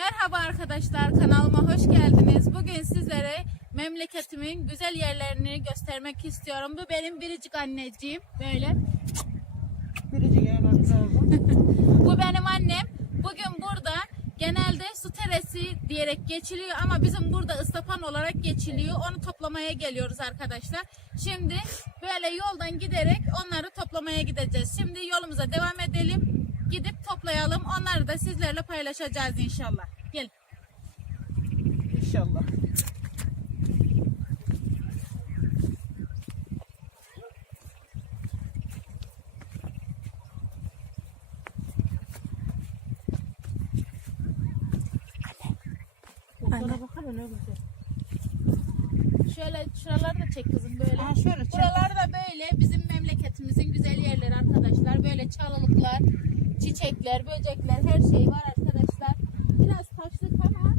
Merhaba arkadaşlar kanalıma hoş geldiniz. Bugün sizlere memleketimin güzel yerlerini göstermek istiyorum. Bu benim biricik anneciğim. Böyle. Biricik lazım. Bu benim annem. Bugün burada genelde su teresi diyerek geçiliyor ama bizim burada ıstapan olarak geçiliyor. Onu toplamaya geliyoruz arkadaşlar. Şimdi böyle yoldan giderek onları toplamaya gideceğiz. Şimdi yolumuza devam edelim. Gidip toplayalım. Onları da sizlerle paylaşacağız inşallah. Gel. İnşallah. Onlara bakalım ne güzel. Şöyle şuraları da çek kızım böyle. Aa, şöyle çek. Buralar da böyle bizim memleketimizin güzel yerleri arkadaşlar. Böyle çalılıklar, çiçekler, böcekler her şey var arkadaşlar. Biraz taşlık ama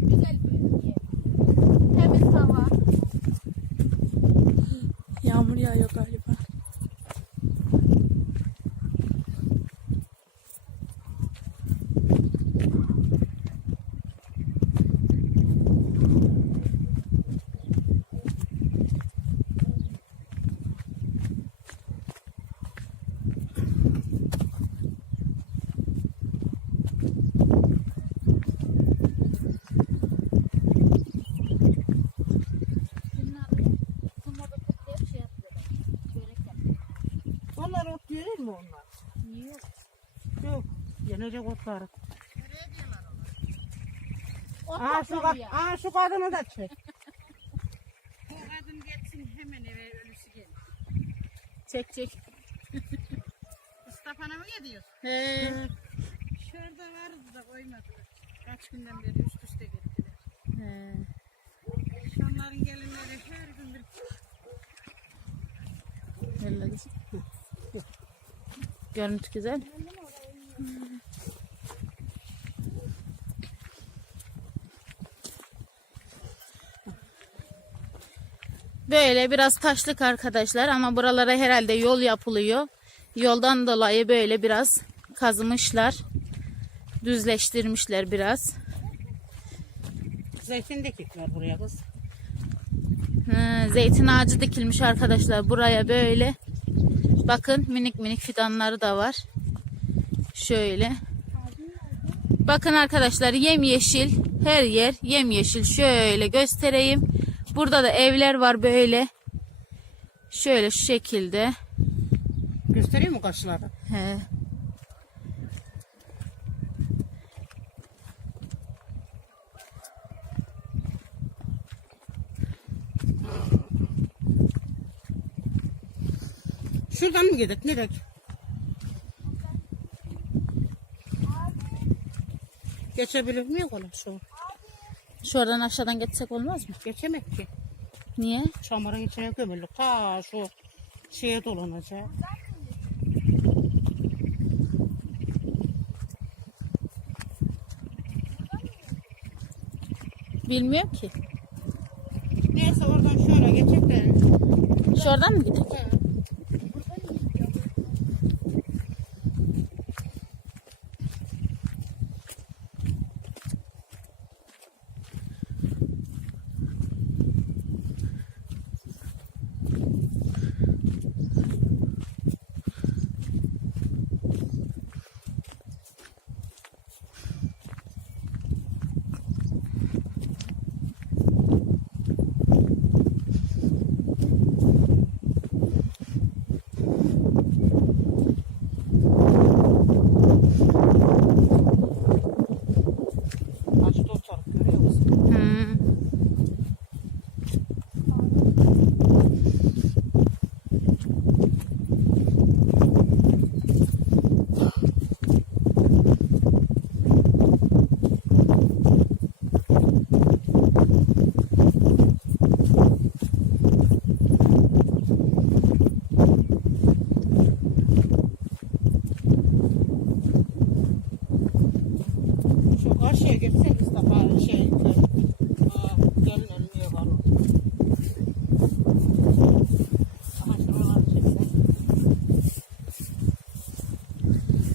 güzel bir yer. Temiz hava. Yağmur yağıyor galiba. Mi onlar? Yiyor. Yok. Yenecek otlar. Ot Aa şu, aa, şu kadını da çek. O kadın geçsin hemen eve ölüsü gelir. Çek çek. Mustafa'na mı gidiyorsun? He. Şurada vardı da koymadılar. Kaç günden beri üst üste gittiler. He. Şunların gelinleri her gün bir kızım. Görüntü güzel. Böyle biraz taşlık arkadaşlar ama buralara herhalde yol yapılıyor. Yoldan dolayı böyle biraz kazımışlar. Düzleştirmişler biraz. Zeytin dikikler buraya kız. Hı, zeytin ağacı dikilmiş arkadaşlar buraya böyle. Bakın minik minik fidanları da var. Şöyle. Bakın arkadaşlar yemyeşil her yer yemyeşil. Şöyle göstereyim. Burada da evler var böyle. Şöyle şu şekilde. Göstereyim mi kaşları? He. Şuradan mı gidelim? Nereye? Geçebilir miyim oğlum şu? Şuradan aşağıdan geçsek olmaz mı? Geçemek ki. Niye? Çamurun içine gömülük. Ta şu şeye dolanacak. Bilmiyorum ki. Neyse oradan şöyle de. Şuradan mı gidelim? Açtı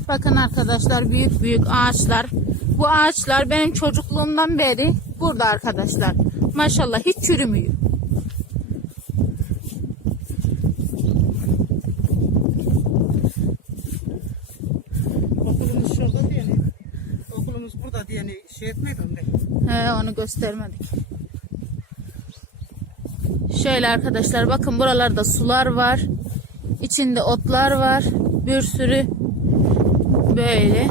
Bakın arkadaşlar büyük büyük ağaçlar. Bu ağaçlar benim çocukluğumdan beri burada arkadaşlar. Maşallah hiç çürümüyor. Okulumuz şurada diye. Okulumuz burada diye şey etmedi onu. He, onu göstermedik. Şöyle arkadaşlar bakın buralarda sular var. İçinde otlar var. Bir sürü böyle.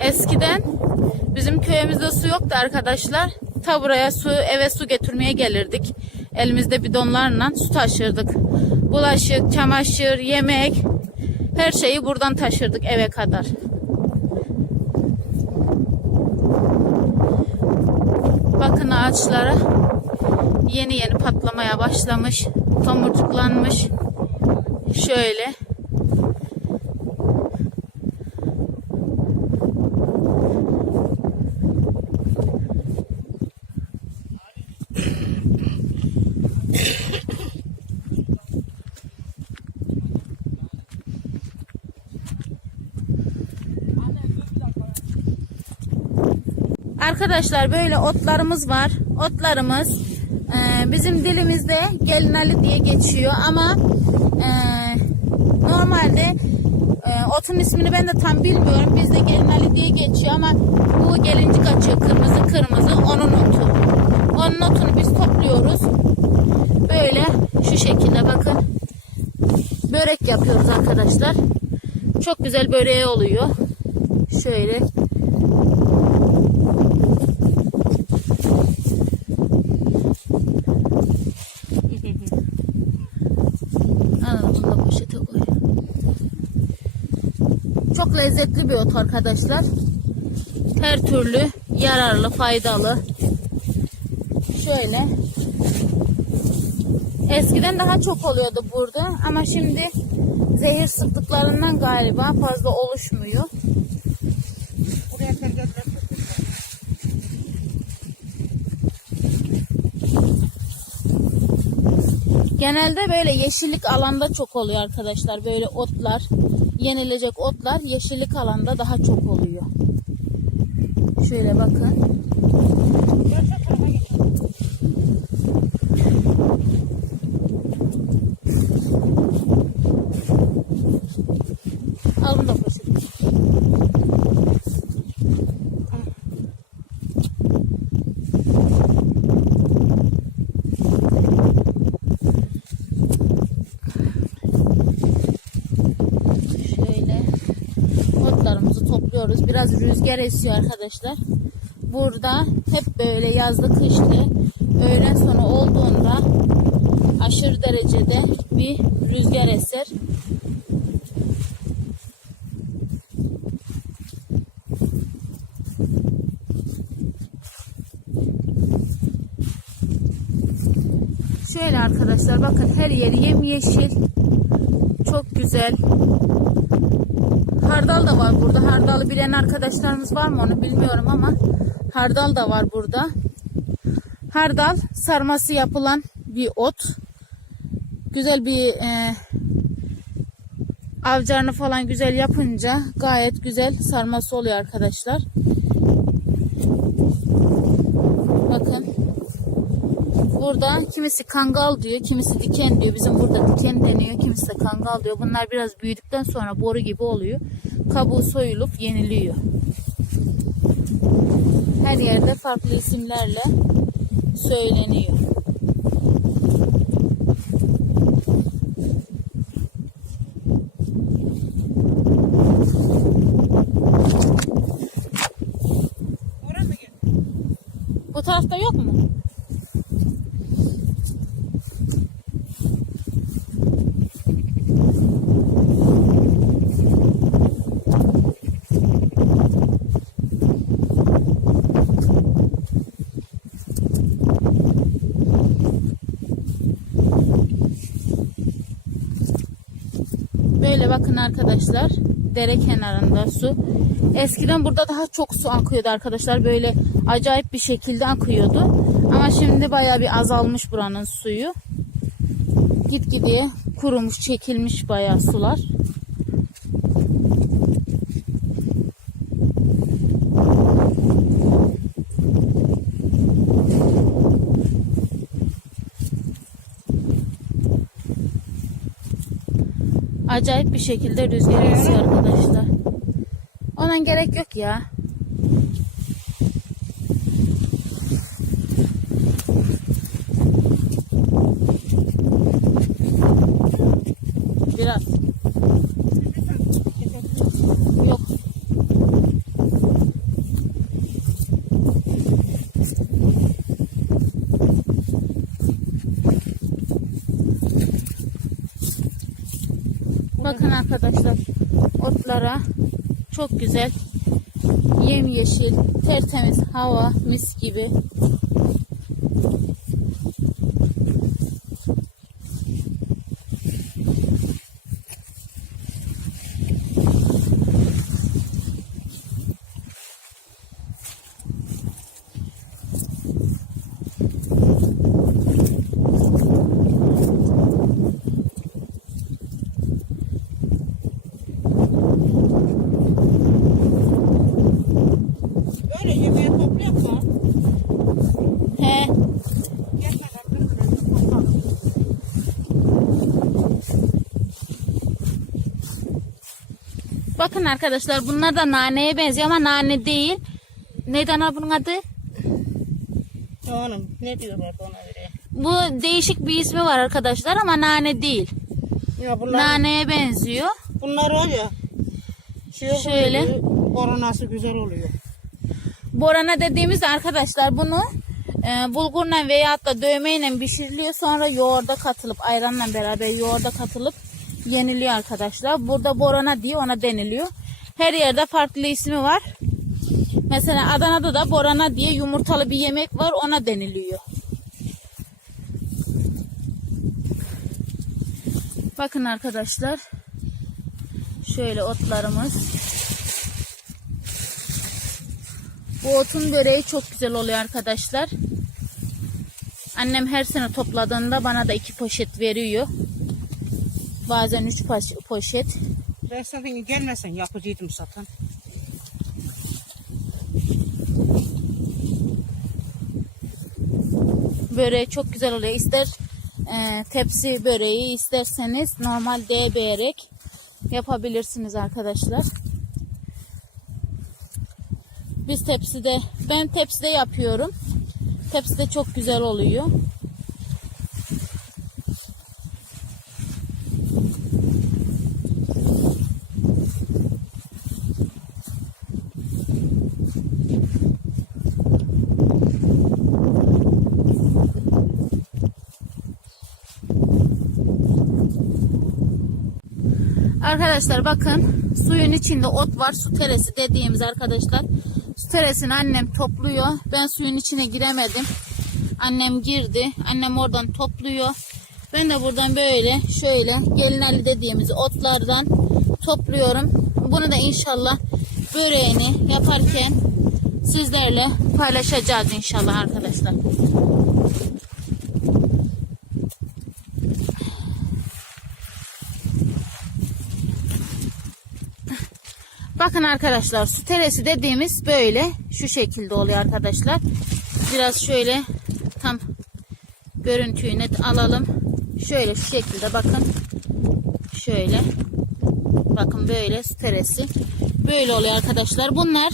Eskiden bizim köyümüzde su yoktu arkadaşlar. Ta buraya su eve su getirmeye gelirdik. Elimizde bidonlarla su taşırdık. Bulaşık, çamaşır, yemek her şeyi buradan taşırdık eve kadar. Bakın ağaçlara yeni yeni patlamaya başlamış. Tomurcuklanmış. Şöyle. Arkadaşlar böyle otlarımız var. Otlarımız e, bizim dilimizde gelin Ali diye geçiyor ama e, normalde e, otun ismini ben de tam bilmiyorum. Bizde gelin Ali diye geçiyor ama bu gelincik açıyor kırmızı kırmızı onun otu. Onun otunu biz topluyoruz. Böyle şu şekilde bakın. Börek yapıyoruz arkadaşlar. Çok güzel böreği oluyor. Şöyle Al bunu da poşete koy. Çok lezzetli bir ot arkadaşlar. Her türlü yararlı, faydalı. Şöyle. Eskiden daha çok oluyordu burada ama şimdi zehir sıktıklarından galiba fazla oluşmuyor. Genelde böyle yeşillik alanda çok oluyor arkadaşlar. Böyle otlar, yenilecek otlar yeşillik alanda daha çok oluyor. Şöyle bakın. Al bunu da poşete. Şöyle otlarımızı topluyoruz. Biraz rüzgar esiyor arkadaşlar. Burada hep böyle yazlı kışlı öğlen sonu olduğunda aşırı derecede bir rüzgar eser. Şöyle arkadaşlar bakın her yeri yemyeşil. Çok güzel. Hardal da var burada. Hardalı bilen arkadaşlarımız var mı onu bilmiyorum ama hardal da var burada. Hardal sarması yapılan bir ot. Güzel bir e, avcarını falan güzel yapınca gayet güzel sarması oluyor arkadaşlar. Bakın. Burada kimisi kangal diyor, kimisi diken diyor. Bizim burada diken deniyor, kimisi de kangal diyor. Bunlar biraz büyüdükten sonra boru gibi oluyor. Kabuğu soyulup yeniliyor. Her yerde farklı isimlerle söyleniyor. Bu tarafta yok mu? Böyle bakın arkadaşlar. Dere kenarında su. Eskiden burada daha çok su akıyordu arkadaşlar. Böyle acayip bir şekilde akıyordu. Ama şimdi baya bir azalmış buranın suyu. Gitgide kurumuş, çekilmiş bayağı sular. Acayip bir şekilde rüzgar esiyor arkadaşlar. Ona gerek yok ya. Biraz. Yok. Bakın arkadaşlar otlara çok güzel. Yemyeşil tertemiz hava mis gibi bakın arkadaşlar bunlar da naneye benziyor ama nane değil neyden ha bunun adı Oğlum ne diyorlar ona göre? bu değişik bir ismi var arkadaşlar ama nane değil Ya bunlar, naneye benziyor bunlar var ya. Şey Şöyle. oluyor, Koronası güzel oluyor. Borana dediğimiz arkadaşlar bunu e, bulgurla veya da dövmeyle pişiriliyor. Sonra yoğurda katılıp ayranla beraber yoğurda katılıp yeniliyor arkadaşlar. Burada borana diye ona deniliyor. Her yerde farklı ismi var. Mesela Adana'da da borana diye yumurtalı bir yemek var ona deniliyor. Bakın arkadaşlar. Şöyle otlarımız. Bu otun böreği çok güzel oluyor arkadaşlar. Annem her sene topladığında bana da iki poşet veriyor. Bazen üç poş- poşet. Ben zaten gelmesen yapıcıydım zaten. Böreği çok güzel oluyor. İster e, tepsi böreği isterseniz normal değberek yapabilirsiniz arkadaşlar. Biz tepside, ben tepside yapıyorum. Tepside çok güzel oluyor. Arkadaşlar bakın suyun içinde ot var. Su teresi dediğimiz arkadaşlar. Su teresini annem topluyor. Ben suyun içine giremedim. Annem girdi. Annem oradan topluyor. Ben de buradan böyle şöyle gelineli dediğimiz otlardan topluyorum. Bunu da inşallah böreğini yaparken sizlerle paylaşacağız inşallah arkadaşlar. Bakın arkadaşlar su teresi dediğimiz böyle şu şekilde oluyor arkadaşlar. Biraz şöyle tam görüntüyü net alalım. Şöyle şu şekilde bakın. Şöyle. Bakın böyle su teresi. Böyle oluyor arkadaşlar. Bunlar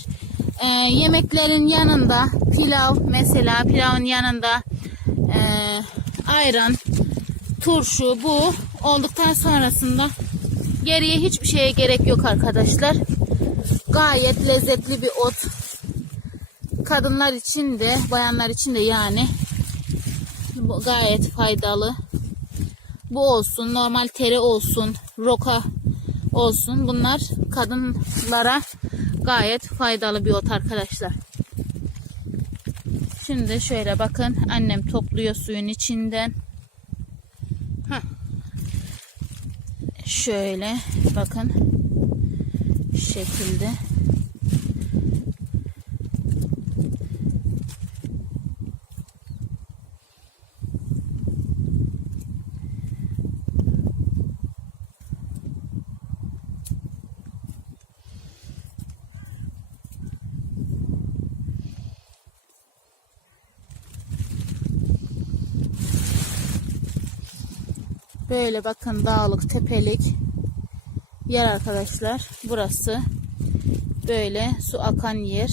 e, yemeklerin yanında pilav mesela pilavın yanında e, ayran, turşu bu olduktan sonrasında geriye hiçbir şeye gerek yok arkadaşlar. Gayet lezzetli bir ot. Kadınlar için de, bayanlar için de yani gayet faydalı. Bu olsun, normal tere olsun, roka olsun. Bunlar kadınlara gayet faydalı bir ot arkadaşlar. Şimdi şöyle bakın annem topluyor suyun içinden. Heh. Şöyle bakın şekilde. Böyle bakın dağlık, tepelik yer arkadaşlar. Burası böyle su akan yer.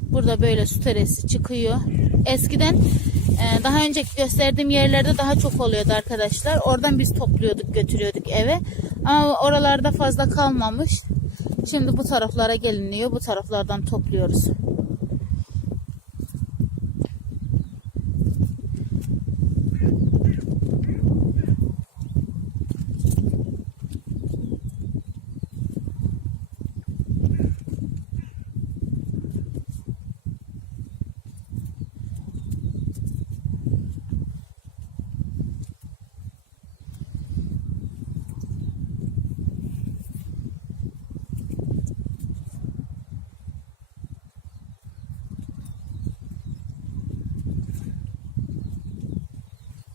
Burada böyle su teresi çıkıyor. Eskiden e, daha önceki gösterdiğim yerlerde daha çok oluyordu arkadaşlar. Oradan biz topluyorduk götürüyorduk eve. Ama oralarda fazla kalmamış. Şimdi bu taraflara geliniyor. Bu taraflardan topluyoruz.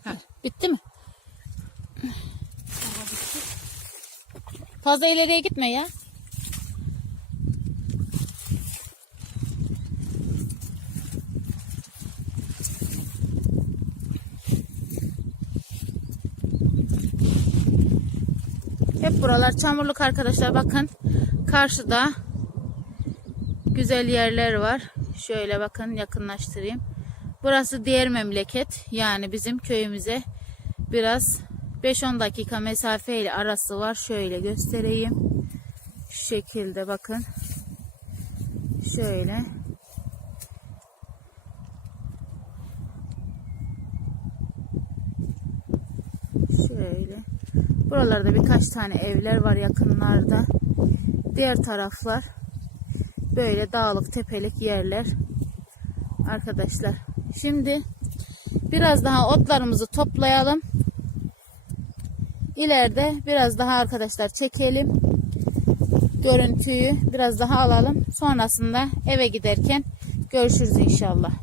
Ha, bitti mi? Fazla ileriye gitme ya. Hep buralar çamurluk arkadaşlar. Bakın karşıda güzel yerler var. Şöyle bakın yakınlaştırayım. Burası diğer memleket. Yani bizim köyümüze biraz 5-10 dakika mesafeyle arası var. Şöyle göstereyim. Şu şekilde bakın. Şöyle. Şöyle. Buralarda birkaç tane evler var yakınlarda. Diğer taraflar böyle dağlık tepelik yerler. Arkadaşlar. Şimdi biraz daha otlarımızı toplayalım. İleride biraz daha arkadaşlar çekelim. Görüntüyü biraz daha alalım. Sonrasında eve giderken görüşürüz inşallah.